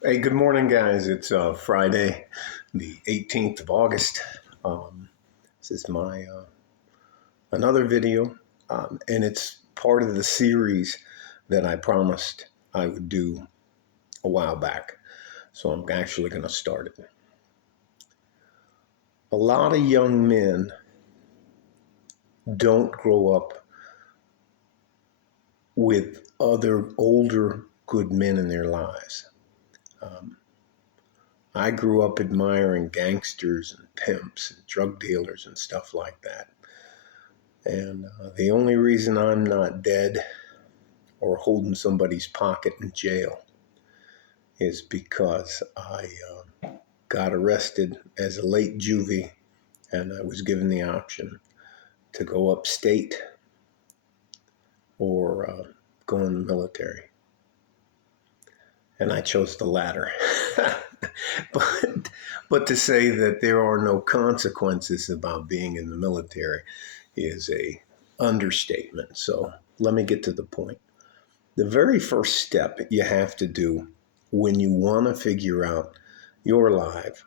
Hey, good morning, guys. It's Friday, the 18th of August. This is my another video, and it's part of the series that I promised I would do a while back. So I'm actually going to start it. A lot of young men don't grow up with other older good men in their lives. Um, I grew up admiring gangsters and pimps and drug dealers and stuff like that. And the only reason I'm not dead or holding somebody's pocket in jail is because I got arrested as a late juvie and I was given the option to go upstate or go in the military. And I chose the latter. but, but to say that there are no consequences about being in the military is a understatement. So let me get to the point. The very first step you have to do when you want to figure out your life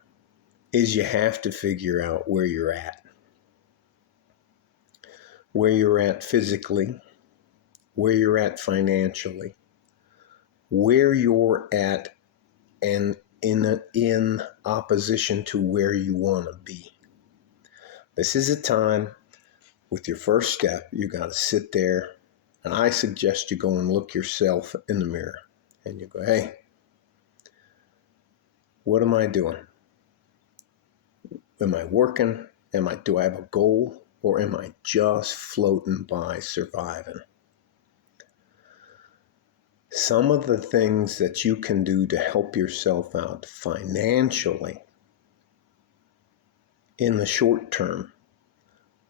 is you have to figure out where you're at. Where you're at physically, where you're at financially, where you're at and in opposition to where you want to be. This is a time with your first step, you got to sit there and I suggest you go and look yourself in the mirror and you go, hey, what am I doing? Am I working? Do I have a goal? Or am I just floating by surviving? Some of the things that you can do to help yourself out financially in the short term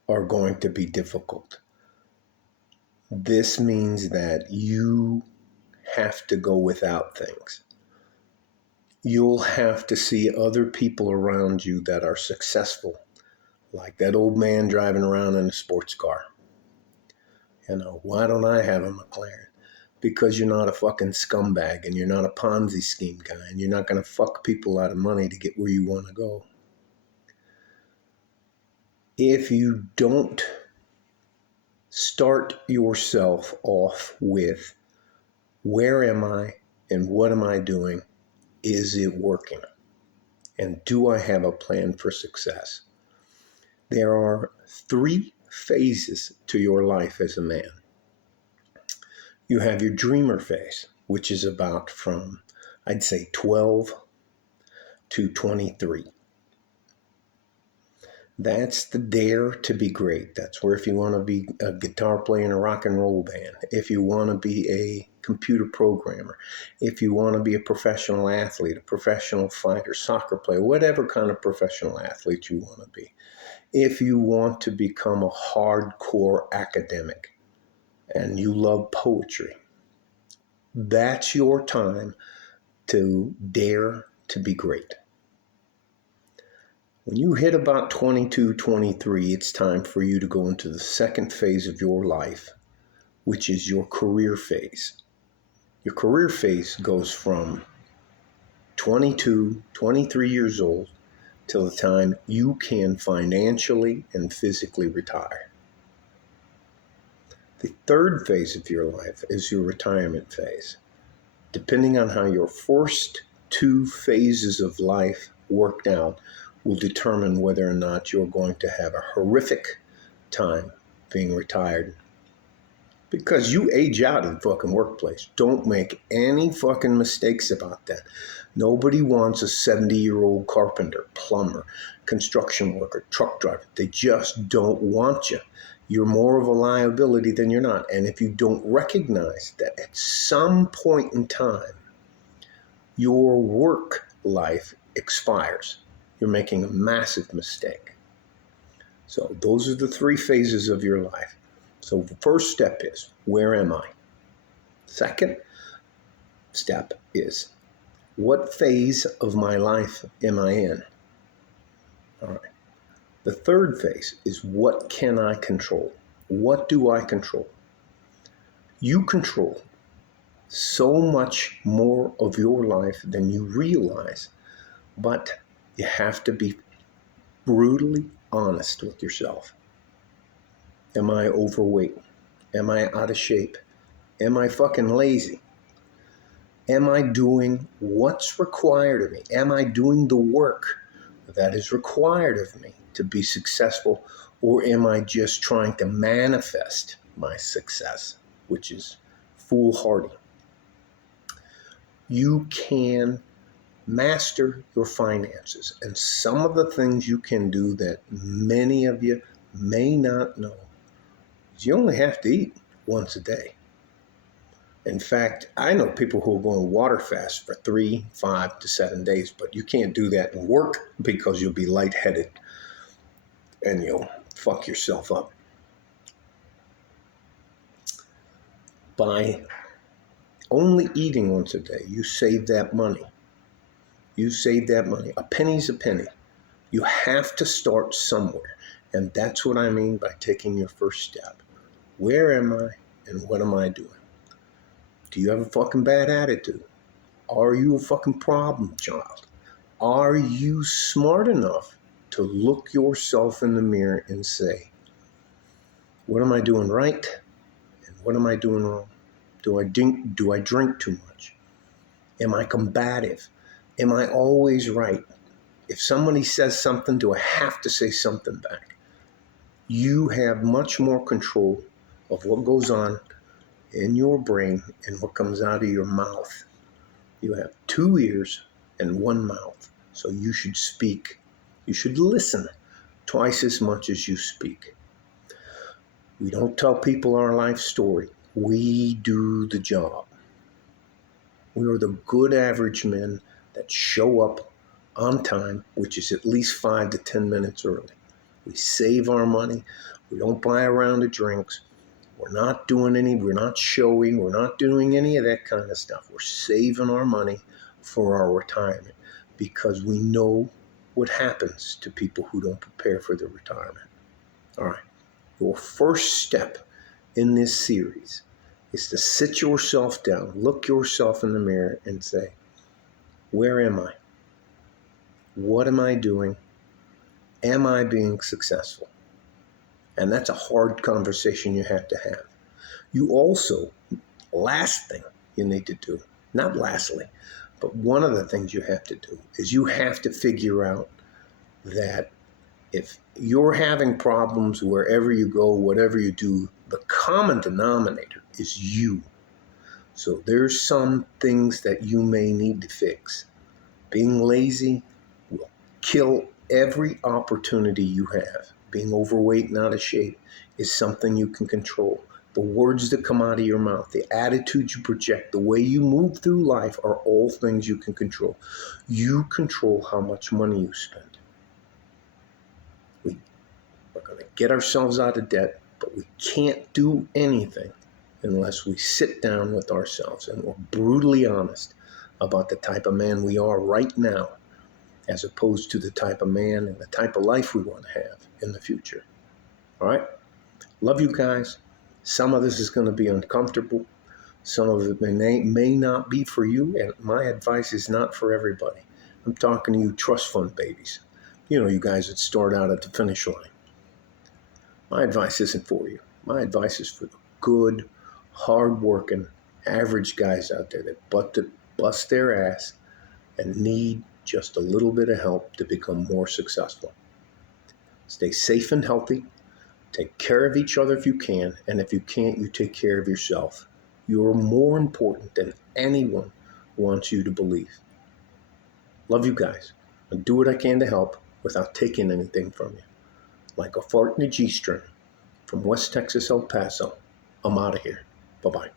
are going to be difficult. This means that you have to go without things. You'll have to see other people around you that are successful, like that old man driving around in a sports car. Why don't I have a McLaren? Because you're not a fucking scumbag and you're not a Ponzi scheme guy and you're not going to fuck people out of money to get where you want to go. If you don't start yourself off with where am I and what am I doing? Is it working? And do I have a plan for success? There are 3 phases to your life as a man. You have your dreamer phase, which is about from, I'd say, 12 to 23. That's the dare to be great. That's where if you want to be a guitar player in a rock and roll band, if you want to be a computer programmer, if you want to be a professional athlete, a professional fighter, soccer player, whatever kind of professional athlete you want to be. If you want to become a hardcore academic and you love poetry, that's your time to dare to be great. When you hit about 22, 23, it's time for you to go into the second phase of your life, which is your career phase. Your career phase goes from 22, 23 years old till the time you can financially and physically retire. The third phase of your life is your retirement phase. Depending on how your first 2 phases of life worked out will determine whether or not you're going to have a horrific time being retired. Because you age out in the fucking workplace. Don't make any fucking mistakes about that. Nobody wants a 70-year-old carpenter, plumber, construction worker, truck driver. They just don't want you. You're more of a liability than you're not. And if you don't recognize that at some point in time, your work life expires, you're making a massive mistake. So those are the 3 phases of your life. So the first step is, where am I? Second step is, what phase of my life am I in? All right. The third phase is, what can I control? What do I control? You control so much more of your life than you realize. But you have to be brutally honest with yourself. Am I overweight? Am I out of shape? Am I fucking lazy? Am I doing what's required of me? Am I doing the work that is required of me to be successful? Or am I just trying to manifest my success, which is foolhardy? You can master your finances. And some of the things you can do that many of you may not know is you only have to eat once a day. In fact, I know people who are going water fast for 3, 5 to 7 days, but you can't do that and work because you'll be lightheaded and you'll fuck yourself up. By only eating once a day, you save that money. You save that money. A penny's a penny. You have to start somewhere. And that's what I mean by taking your first step. Where am I and what am I doing? Do you have a fucking bad attitude? Are you a fucking problem child? Are you smart enough to look yourself in the mirror and say, what am I doing right? And what am I doing wrong? Do I drink too much? Am I combative? Am I always right? If somebody says something, do I have to say something back? You have much more control of what goes on in your brain and what comes out of your mouth. You have 2 ears and 1 mouth, so you should speak. You should listen twice as much as you speak. We don't tell people our life story. We do the job. We are the good average men that show up on time, which is at least 5 to 10 minutes early. We save our money. We don't buy a round of drinks. We're not showing, we're not doing any of that kind of stuff. We're saving our money for our retirement because we know what happens to people who don't prepare for their retirement. All right. Your first step in this series is to sit yourself down, look yourself in the mirror and say, where am I? What am I doing? Am I being successful? And that's a hard conversation you have to have. You also, last thing you need to do, not lastly, but one of the things you have to do is you have to figure out that if you're having problems wherever you go, whatever you do, the common denominator is you. So there's some things that you may need to fix. Being lazy will kill every opportunity you have. Being overweight and out of shape is something you can control. The words that come out of your mouth, the attitude you project, the way you move through life are all things you can control. You control how much money you spend. We're going to get ourselves out of debt, but we can't do anything unless we sit down with ourselves and we're brutally honest about the type of man we are right now, as opposed to the type of man and the type of life we want to have in the future. All right? Love you guys. Some of this is going to be uncomfortable. Some of it may not be for you, and my advice is not for everybody. I'm talking to you trust fund babies. You know, you guys that start out at the finish line. My advice isn't for you. My advice is for the good, hard-working, average guys out there that bust their ass and need just a little bit of help to become more successful. Stay safe and healthy. Take care of each other if you can, and if you can't, you take care of yourself. You're more important than anyone wants you to believe. Love you guys, and do what I can to help without taking anything from you. Like a fart in a G-string from West Texas, El Paso. I'm out of here. Bye-bye.